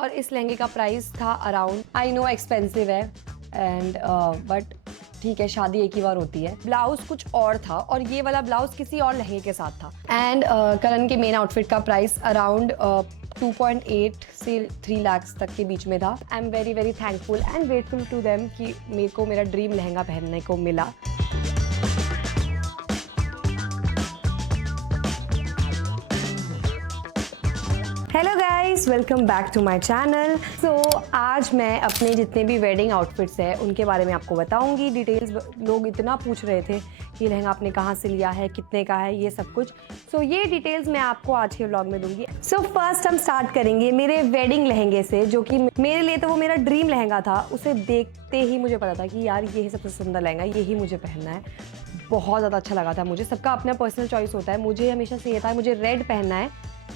और इस लहंगे का प्राइस था अराउंड, आई नो एक्सपेंसिव है एंड बट ठीक है, शादी एक ही बार होती है। ब्लाउज कुछ और था और ये वाला ब्लाउज किसी और लहंगे के साथ था। एंड करण के मेन आउटफिट का प्राइस अराउंड 2.8 से 3 लाख तक के बीच में था। I am very very thankful and grateful to them कि मेरे को मेरा ड्रीम लहंगा पहनने को मिला। Hello guys, welcome back to my channel. So आज मैं अपने जितने भी वेडिंग आउटफिट्स हैं उनके बारे में आपको बताऊंगी डिटेल्स। लोग इतना पूछ रहे थे कि लहंगा आपने कहाँ से लिया है, कितने का है, ये सब कुछ। सो ये डिटेल्स मैं आपको आज के व्लॉग में दूंगी। सो फर्स्ट हम स्टार्ट करेंगे मेरे वेडिंग लहंगे से, जो कि मेरे लिए तो वो मेरा ड्रीम लहंगा था। उसे देखते ही मुझे पता था कि यार ये सबसे सुंदर लहंगा, यही मुझे पहनना है। बहुत ज़्यादा अच्छा लगा था मुझे। सबका अपना पर्सनल चॉइस होता है। मुझे हमेशा से ये था मुझे रेड पहनना है,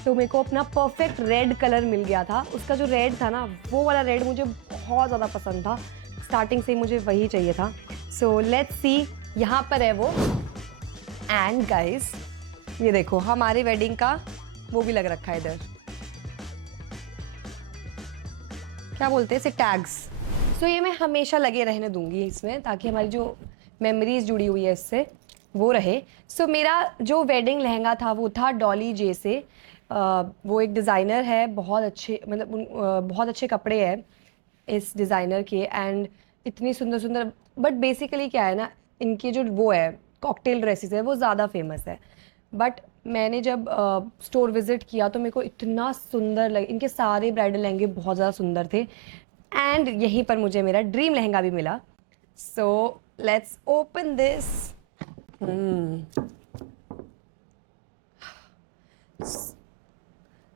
तो मेरे को अपना परफेक्ट रेड कलर मिल गया था। उसका जो रेड था ना, वो वाला रेड मुझे बहुत ज़्यादा पसंद था। स्टार्टिंग से मुझे वही चाहिए था। सो लेट्स सी, यहाँ पर है वो। एंड गाइस, ये देखो हमारे वेडिंग का वो भी लग रखा है इधर, क्या बोलते हैं इसे, टैग्स। सो ये मैं हमेशा लगे रहने दूंगी इसमें, ताकि हमारी जो मेमोरीज जुड़ी हुई है इससे वो रहे। सो मेरा जो वेडिंग लहंगा था वो था डॉली जे से। वो एक डिज़ाइनर है, बहुत अच्छे, मतलब बहुत अच्छे कपड़े हैं इस डिज़ाइनर के। एंड इतनी सुंदर सुंदर, बट बेसिकली क्या है ना, इनके जो वो है कॉकटेल ड्रेसेस है वो ज़्यादा फेमस है। बट मैंने जब स्टोर विज़िट किया तो मेरे को इतना सुंदर लगे, इनके सारे ब्राइडल लहंगे बहुत ज़्यादा सुंदर थे। एंड यहीं पर मुझे मेरा ड्रीम लहंगा भी मिला। So let's open this.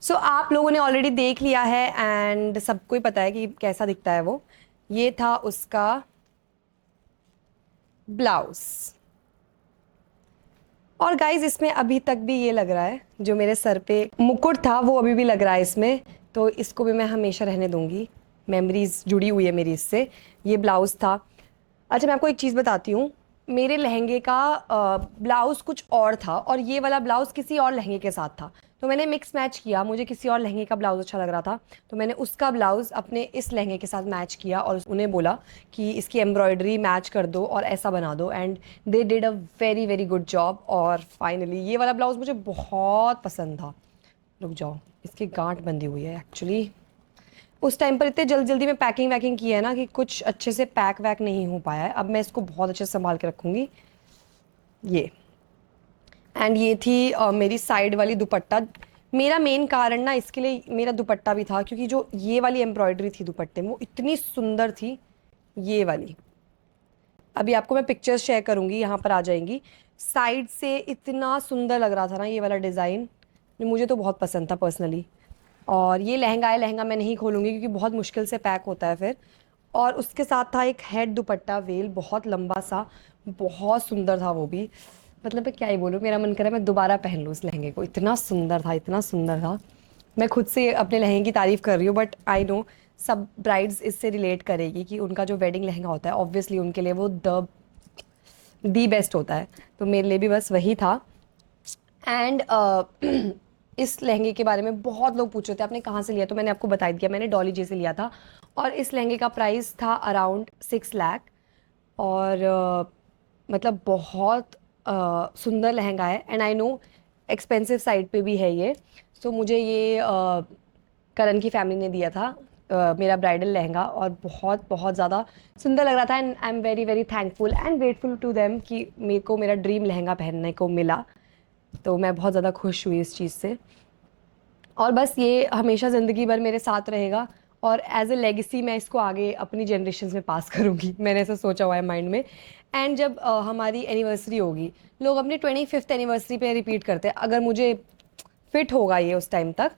So आप लोगों ने ऑलरेडी देख लिया है एंड सबको ही पता है कि कैसा दिखता है वो। ये था उसका ब्लाउज। और गाइज इसमें अभी तक भी ये लग रहा है, जो मेरे सर पे मुकुट था वो अभी भी लग रहा है इसमें, तो इसको भी मैं हमेशा रहने दूंगी। मेमोरीज जुड़ी हुई है मेरी इससे। ये ब्लाउज था। अच्छा, मैं आपको एक चीज़ बताती हूँ। मेरे लहंगे का ब्लाउज़ कुछ और था और ये वाला ब्लाउज़ किसी और लहंगे के साथ था। तो मैंने मिक्स मैच किया, मुझे किसी और लहंगे का ब्लाउज़ अच्छा लग रहा था, तो मैंने उसका ब्लाउज़ अपने इस लहंगे के साथ मैच किया और उन्हें बोला कि इसकी एम्ब्रॉयडरी मैच कर दो और ऐसा बना दो। And they did a very very good job. और फाइनली ये वाला ब्लाउज़ मुझे बहुत पसंद था। रुक जाओ, इसकी गांठ बंधी हुई है एक्चुअली। उस टाइम पर इतने जल्दी जल्दी में पैकिंग वैकिंग की है ना कि कुछ अच्छे से पैक वैक नहीं हो पाया है। अब मैं इसको बहुत अच्छे से संभाल के रखूँगी। ये एंड ये थी मेरी साइड वाली दुपट्टा। मेरा मेन कारण ना इसके लिए मेरा दुपट्टा भी था, क्योंकि जो ये वाली एम्ब्रॉयडरी थी दुपट्टे में वो इतनी सुंदर थी, ये वाली। अभी आपको मैं पिक्चर्स शेयर करूँगी, यहाँ पर आ जाएंगी। साइड से इतना सुंदर लग रहा था ना ये वाला डिज़ाइन, मुझे तो बहुत पसंद था पर्सनली। और ये लहंगा है, लहंगा मैं नहीं खोलूँगी क्योंकि बहुत मुश्किल से पैक होता है फिर। और उसके साथ था एक हेड दुपट्टा वेल, बहुत लंबा सा, बहुत सुंदर था वो भी। मतलब मैं क्या ही बोलूँ, मेरा मन करे मैं दोबारा पहन लूँ उस लहंगे को। इतना सुंदर था, इतना सुंदर था। मैं खुद से अपने लहंगे की तारीफ़ कर रही हूँ, बट आई नो सब ब्राइड्स इससे रिलेट करेगी कि उनका जो वेडिंग लहंगा होता है ऑब्वियसली उनके लिए वो दी बेस्ट होता है। तो मेरे लिए भी बस वही था। एंड इस लहंगे के बारे में बहुत लोग पूछ रहे थे आपने कहाँ से लिया, तो मैंने आपको बता दिया, मैंने डॉली जी से लिया था। और इस लहंगे का प्राइस था अराउंड 6 लाख। और मतलब बहुत सुंदर लहंगा है। And I know expensive side पे भी है ये। सो मुझे ये करण की फैमिली ने दिया था, मेरा ब्राइडल लहंगा, और बहुत बहुत ज़्यादा सुंदर लग रहा था। And I am very very thankful and grateful to them कि मेरे को मेरा ड्रीम लहंगा पहनने को मिला। तो मैं बहुत ज़्यादा खुश हुई इस चीज़ से। और बस ये हमेशा ज़िंदगी भर मेरे साथ रहेगा और एज ए लेगेसी मैं इसको आगे अपनी जनरेशन में पास करूँगी। मैंने ऐसा सोचा हुआ है माइंड में। एंड जब हमारी एनिवर्सरी होगी, लोग अपनी 25th एनिवर्सरी पे रिपीट करते हैं। अगर मुझे फिट होगा ये उस टाइम तक,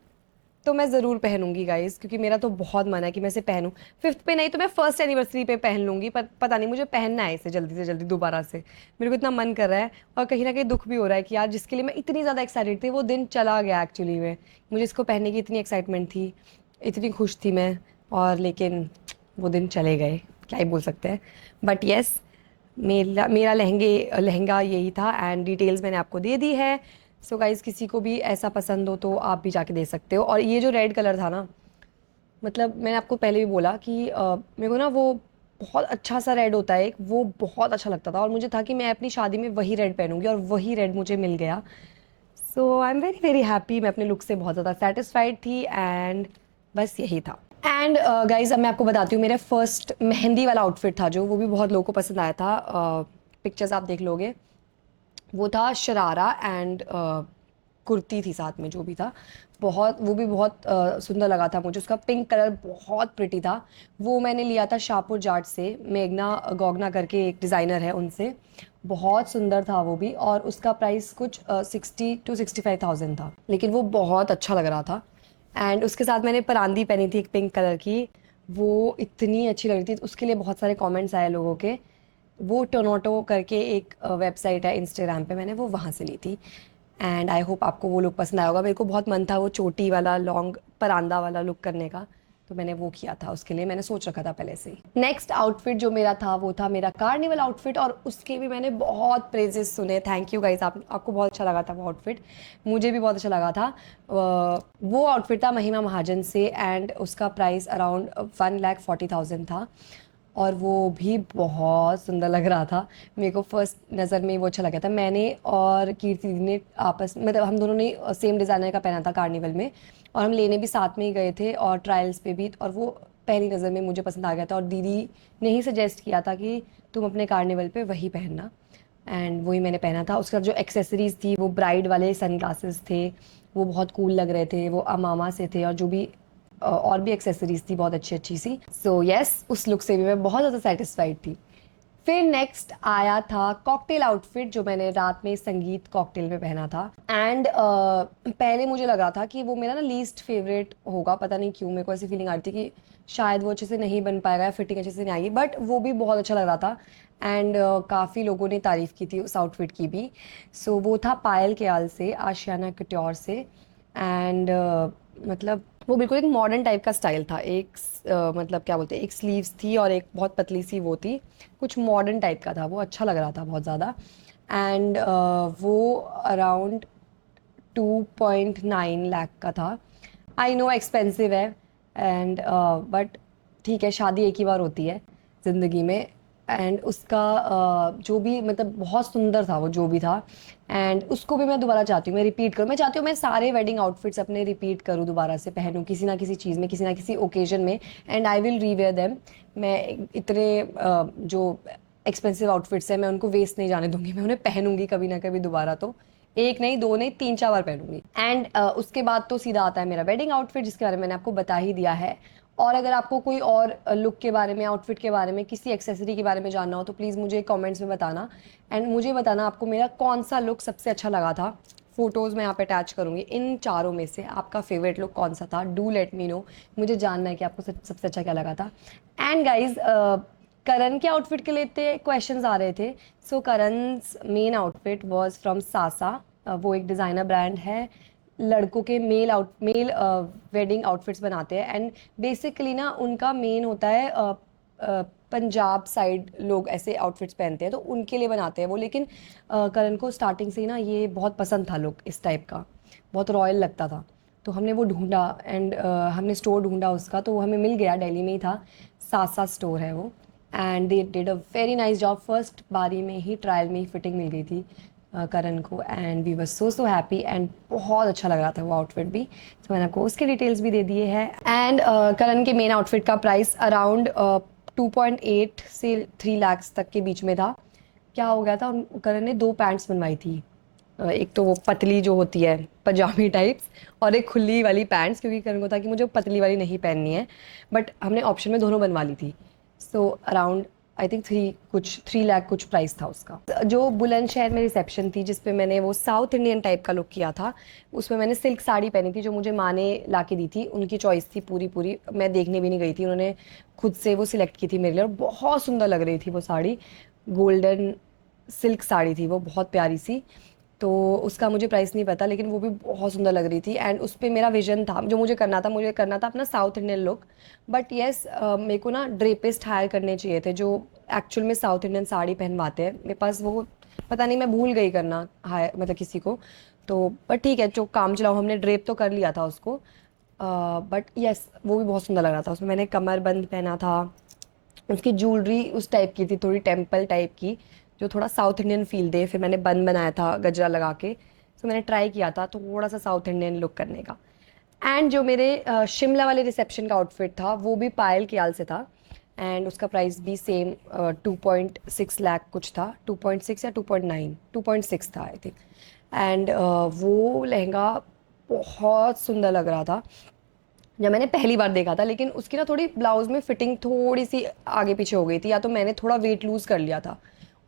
तो मैं ज़रूर पहनूंगी गाइस, क्योंकि मेरा तो बहुत मन है कि मैं इसे पहनूं। 5th पे नहीं तो मैं फर्स्ट एनिवर्सरी पे पहन लूँगी। पता नहीं, मुझे पहनना है इसे जल्दी से जल्दी दोबारा से। मेरे को इतना मन कर रहा है और कहीं ना कहीं दुख भी हो रहा है कि यार जिसके लिए मैं इतनी ज़्यादा एक्साइटेड थी वो दिन चला गया एक्चुअली में। मुझे इसको पहनने की इतनी एक्साइटमेंट थी, इतनी खुश थी मैं, और लेकिन वो दिन चले गए, क्या ही बोल सकते हैं। बट येस, मेरा मेरा लहंगा यही था एंड डिटेल्स मैंने आपको दे दी है। सो गाइज़, किसी को भी ऐसा पसंद हो तो आप भी जाके दे सकते हो। और ये जो रेड कलर था ना, मतलब मैंने आपको पहले भी बोला कि मेरे को ना वो बहुत अच्छा सा रेड होता है एक, वो बहुत अच्छा लगता था और मुझे था कि मैं अपनी शादी में वही रेड पहनूंगी और वही रेड मुझे मिल गया। So I am very very happy, मैं अपने लुक से बहुत ज़्यादा सेटिस्फाइड थी एंड बस यही था। एंड गाइज अब मैं आपको बताती हूँ, मेरा फर्स्ट मेहंदी वाला आउटफिट था जो, वो भी बहुत लोगों को पसंद आया था। पिक्चर्स आप देख लोगे। वो था शरारा एंड कुर्ती थी साथ में, जो भी था बहुत, वो भी बहुत सुंदर लगा था मुझे। उसका पिंक कलर बहुत प्रिटी था। वो मैंने लिया था शाहपुर जाट से, मेघना गौगना करके एक डिज़ाइनर है उनसे। बहुत सुंदर था वो भी, और उसका प्राइस कुछ 60 to 65,000 था, लेकिन वो बहुत अच्छा लग रहा था। एंड उसके साथ मैंने परांदी पहनी थी एक पिंक कलर की, वो इतनी अच्छी लग रही थी। उसके लिए बहुत सारे कमेंट्स आए लोगों के। वो टोनोटो करके एक वेबसाइट है इंस्टाग्राम पे, मैंने वो वहाँ से ली थी। एंड आई होप आपको वो लुक पसंद आया होगा। मेरे को बहुत मन था वो चोटी वाला लॉन्ग परांदा वाला लुक करने का, तो मैंने वो किया था। उसके लिए मैंने सोच रखा था पहले से ही। नेक्स्ट आउटफिट जो मेरा था वो था मेरा कार्निवल आउटफिट, और उसके भी मैंने बहुत प्रेजेस सुने। थैंक यू गाइज, आपको बहुत अच्छा लगा था वो आउटफिट, मुझे भी बहुत अच्छा लगा था। वो आउटफिट था महिमा महाजन से एंड उसका प्राइस अराउंड 1,40,000 था, और वो भी बहुत सुंदर लग रहा था। मेरे को फर्स्ट नज़र में वो अच्छा लगा था। मैंने और कीर्ति दीदी ने आपस मतलब हम दोनों ने सेम डिज़ाइनर का पहना था कार्निवल में, और हम लेने भी साथ में ही गए थे और ट्रायल्स पे भी, और वो पहली नज़र में मुझे पसंद आ गया था। और दीदी ने ही सजेस्ट किया था कि तुम अपने कार्निवल पे वही पहनना, एंड वही मैंने पहना था। उसका जो एक्सेसरीज़ थी, वो ब्राइड वाले सन ग्लासेस थे, वो बहुत कूल लग रहे थे, वो अमामा से थे, और जो भी और भी एक्सेसरीज थी बहुत अच्छी अच्छी सी। सो यस, उस लुक से भी मैं बहुत ज़्यादा सेटिस्फाइड थी। फिर नेक्स्ट आया था कॉकटेल आउटफिट, जो मैंने रात में संगीत कॉकटेल में पहना था। एंड पहले मुझे लगा था कि वो मेरा ना लीस्ट फेवरेट होगा, पता नहीं क्यों मेरे को ऐसी फीलिंग आ रही थी कि शायद वो अच्छे से नहीं बन पाएगा या फिटिंग अच्छे से नहीं आएगी, बट वो भी बहुत अच्छा लग रहा था। एंड काफ़ी लोगों ने तारीफ़ की थी उस आउटफिट की भी। सो वो था पायल कयाल से, आशियाना कट्योर से। एंड मतलब वो बिल्कुल एक मॉडर्न टाइप का स्टाइल था। एक मतलब क्या बोलते हैं, एक स्लीव्स थी और एक बहुत पतली सी वो थी, कुछ मॉडर्न टाइप का था वो, अच्छा लग रहा था बहुत ज़्यादा। एंड वो अराउंड 2.9 लाख का था। आई नो एक्सपेंसिव है, एंड बट ठीक है, शादी एक ही बार होती है ज़िंदगी में। एंड उसका जो भी मतलब बहुत सुंदर था वो जो भी था, एंड उसको भी मैं दोबारा चाहती हूँ मैं रिपीट करूँ। मैं चाहती हूँ मैं सारे वेडिंग आउटफिट्स अपने रिपीट करूँ, दोबारा से पहनूँ किसी ना किसी चीज़ में, किसी ना किसी ओकेजन में, एंड आई विल रीवेयर देम। मैं इतने जो एक्सपेंसिव आउटफिट्स हैं मैं उनको वेस्ट नहीं जाने दूंगी, मैं उन्हें पहनूंगी कभी ना कभी दोबारा, तो एक नहीं, दो नहीं, तीन चार बार पहनूंगी। एंड उसके बाद तो सीधा आता है मेरा वेडिंग आउटफिट, जिसके बारे में मैंने आपको बता ही दिया है। और अगर आपको कोई और लुक के बारे में, आउटफिट के बारे में, किसी एक्सेसरी के बारे में जानना हो तो प्लीज़ मुझे कमेंट्स में बताना। एंड मुझे बताना आपको मेरा कौन सा लुक सबसे अच्छा लगा था। फोटोज़ मैं यहाँ पे अटैच करूँगी, इन चारों में से आपका फेवरेट लुक कौन सा था, डू लेट मी नो। मुझे जानना है कि आपको सबसे अच्छा क्या लगा था। एंड गाइज करण के आउटफिट के लिए इतने क्वेश्चंस आ रहे थे। सो करण's मेन आउटफिट वाज फ्रॉम सासा। वो एक डिज़ाइनर ब्रांड है, लड़कों के मेल वेडिंग आउटफिट्स बनाते हैं। एंड बेसिकली ना उनका मेन होता है पंजाब साइड लोग ऐसे आउटफिट्स पहनते हैं, तो उनके लिए बनाते हैं वो। लेकिन करण को स्टार्टिंग से ही ना ये बहुत पसंद था लुक इस टाइप का, बहुत रॉयल लगता था। तो हमने वो ढूंढा, एंड हमने स्टोर ढूंढा उसका, तो वो हमें मिल गया, दिल्ली में ही था, सासा स्टोर है वो। And they did a very nice job, first बारी में ही, ट्रायल में ही फिटिंग मिल गई थी करण को, and we were so happy, and बहुत अच्छा लग रहा था वो आउटफिट भी। तो मैंने आपको उसके डिटेल्स भी दे दिए हैं। एंड करण के मेन आउटफिट का प्राइस अराउंड 2.8 से 3 लाख तक के बीच में था। क्या हो गया था, करण ने दो पैंट्स बनवाई थी। एक तो वो पतली जो होती है पजामी टाइप्स, और एक खुली वाली पैंट्स, क्योंकि करण को था कि मुझे पतली वाली नहीं पहननी है, बट हमने ऑप्शन में दोनों बनवा ली थी। So around I think 3 lakh कुछ प्राइस था उसका। जो बुलंदशहर में रिसेप्शन थी, जिसपे मैंने वो साउथ इंडियन टाइप का लुक किया था, उसमें मैंने सिल्क साड़ी पहनी थी, जो मुझे माँ ने ला के दी थी, उनकी चॉइस थी पूरी पूरी, मैं देखने भी नहीं गई थी, उन्होंने खुद से वो सिलेक्ट की थी मेरे लिए, और बहुत सुंदर लग रही थी वो साड़ी। गोल्डन सिल्क साड़ी थी वो, बहुत प्यारी सी। तो उसका मुझे प्राइस नहीं पता, लेकिन वो भी बहुत सुंदर लग रही थी। एंड उस पर मेरा विजन था, जो मुझे करना था अपना south Indian look. But yes, मेरे को ना ड्रेपिस्ट हायर करने चाहिए थे, जो एक्चुअल में साउथ इंडियन साड़ी पहनवाते हैं। मेरे पास वो पता नहीं, मैं भूल गई करना हायर मतलब किसी को। तो बट ठीक है, जो काम चलाओ, हमने ड्रेप तो कर लिया था उसको। बट यस वो भी बहुत सुंदर लग रहा था। उसमें मैंने कमरबंद पहना था, उसकी ज्वेलरी उस टाइप की थी, थोड़ी टेम्पल टाइप की, जो थोड़ा साउथ इंडियन फील दे। फिर मैंने बन बनाया था गजरा लगा के, तो मैंने ट्राई किया था थोड़ा सा साउथ इंडियन लुक करने का। एंड जो मेरे शिमला वाले रिसेप्शन का आउटफिट था वो भी पायल कियाल से था, एंड उसका प्राइस भी सेम 2.6 लाख कुछ था, 2.6 या 2.9, 2.6 था आई थिंक। एंड वो लहंगा बहुत सुंदर लग रहा था जब मैंने पहली बार देखा था, लेकिन उसकी ना थोड़ी ब्लाउज़ में फिटिंग थोड़ी सी आगे पीछे हो गई थी, या तो मैंने थोड़ा वेट लूज़ कर लिया था,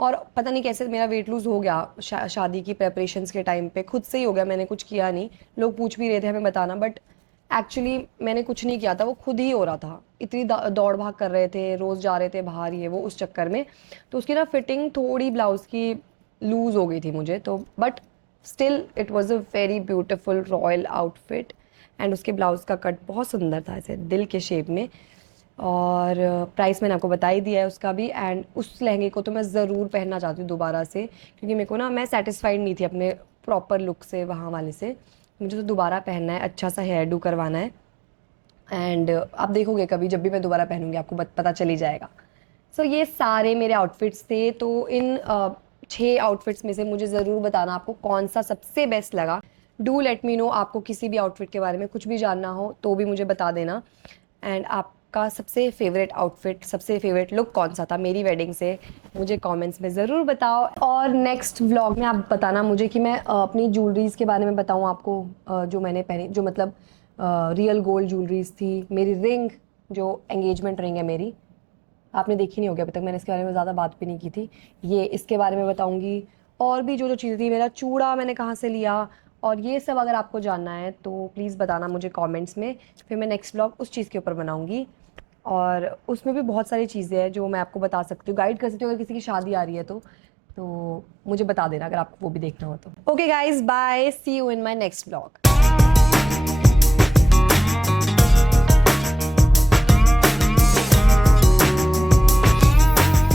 और पता नहीं कैसे मेरा वेट लूज़ हो गया शादी की प्रेपरेशंस के टाइम पे, खुद से ही हो गया, मैंने कुछ किया नहीं। लोग पूछ भी रहे थे हमें बताना, बट एक्चुअली मैंने कुछ नहीं किया था, वो खुद ही हो रहा था। इतनी दौड़ भाग कर रहे थे, रोज़ जा रहे थे बाहर, ये वो, उस चक्कर में तो उसकी ना फिटिंग थोड़ी ब्लाउज़ की लूज़ हो गई थी मुझे तो। But still it was a very beautiful royal outfit, and उसके ब्लाउज़ का कट बहुत सुंदर था, ऐसे दिल के शेप में। और प्राइस मैंने आपको बता ही दिया है उसका भी। एंड उस लहंगे को तो मैं ज़रूर पहनना चाहती हूँ दोबारा से, क्योंकि मेरे को ना, मैं सेटिस्फाइड नहीं थी अपने प्रॉपर लुक से वहाँ वाले से, मुझे तो दोबारा पहनना है, अच्छा सा हेयर डू करवाना है। एंड आप देखोगे कभी जब भी मैं दोबारा पहनूंगी आपको पता चल ही जाएगा। सो ये सारे मेरे आउटफिट्स थे। तो इन 6 आउटफिट्स में से मुझे ज़रूर बताना आपको कौन सा सबसे बेस्ट लगा। डू लेट मी नो, आपको किसी भी आउटफिट के बारे में कुछ भी जानना हो तो भी मुझे बता देना। एंड आपका सबसे फेवरेट आउटफिट, सबसे फेवरेट लुक कौन सा था मेरी वेडिंग से, मुझे कमेंट्स में ज़रूर बताओ। और नेक्स्ट व्लॉग में आप बताना मुझे कि मैं अपनी ज्वेलरीज़ के बारे में बताऊँ आपको, जो मैंने पहनी, जो मतलब रियल गोल्ड ज्वेलरीज़ थी। मेरी रिंग, जो एंगेजमेंट रिंग है मेरी, आपने देखी नहीं होगी अभी तक, मैंने इसके बारे में ज़्यादा बात भी नहीं की थी, ये इसके बारे में बताऊंगी। और भी जो जो चीज़ें थी, मेरा चूड़ा मैंने कहाँ से लिया, और ये सब अगर आपको जानना है तो प्लीज़ बताना मुझे कमेंट्स में, फिर मैं नेक्स्ट व्लॉग उस चीज़ के ऊपर बनाऊंगी। और उसमें भी बहुत सारी चीज़ें हैं जो मैं आपको बता सकती हूँ, गाइड कर सकती हूँ अगर किसी की शादी आ रही है तो मुझे बता देना अगर आपको वो भी देखना हो तो। Okay guys, bye, see you in my next vlog.